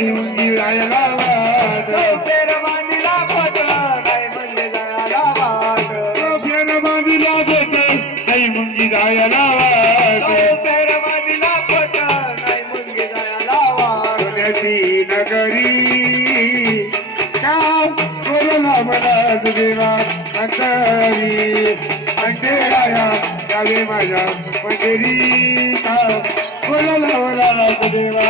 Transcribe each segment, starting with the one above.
नाही मुंगी जायला वाट फेर बांधिला पट नाही म्हणजे जायला वाट फेर बांधिला गोट नाही मुंगी जायला वाट फेर बांधिला पट नाही मुंगी जायला वाट सोन्याची नगरी का बोलला मला देवा अंतरी अंधेराया यावे माझ्या मंदिरी का बोलला मला देवा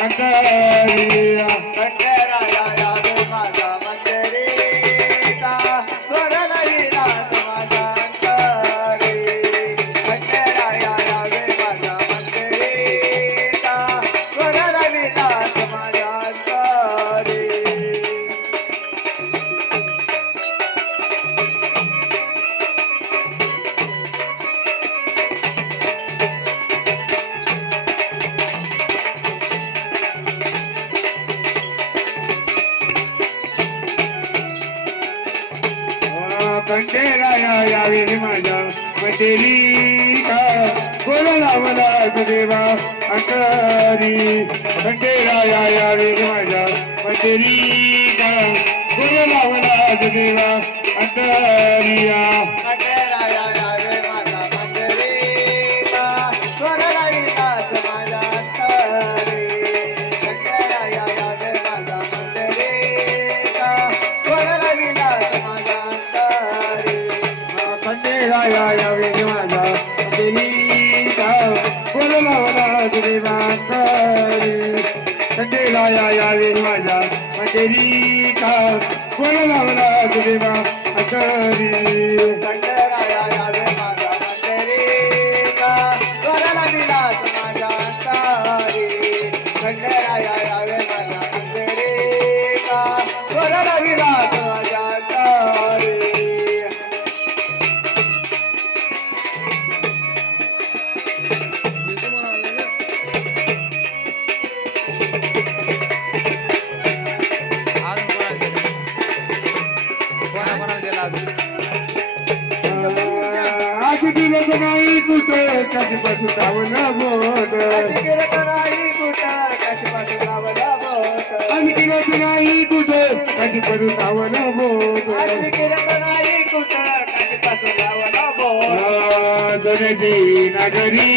अंतरी खंडेराया यावे माझ्या मंदिरी का स्वरला विलास माझ्या अंतरी खंडेराया यावे माझ्या मंदिरी का स्वरला विलास माझ्या अंतरी कंटेराया यावे माझ्या मंदिरी का बोलला मला देवा अंतरी कंटेराया यावे माझ्या मंदिरी का बोलला मला देवा अंतरिया खंडेराया यावे माझ्या मंदिरी का स्वरला विलास माझ्या अंतरी खंडेराया यावे माझ्या मंदिरी का स्वरला विलास माझ्या अंतरी कंटेराया यावे माझ्या मंदिरी का बोलला मला देवा अंतरी कंटेराया यावे माझ्या मंदिरी का बोलला मला देवा अंतरी खंडेराया यावे माझ्या मंदिरी का स्वरला विलास माझ्या अंतरी खंडेराया यावे माझ्या मंदिरी का स्वरला विलास माझ्या अंतरी आज दिवस नाही कुठं कशी पसुतावलं बोट गिरत नाही कुठं कशीपासून लावला बोट आज दिवस नाही कुठं कशी पसुतावलं बोट गिरत नाही कुठं कशीपासून लावला बोट सोन्याची नगरी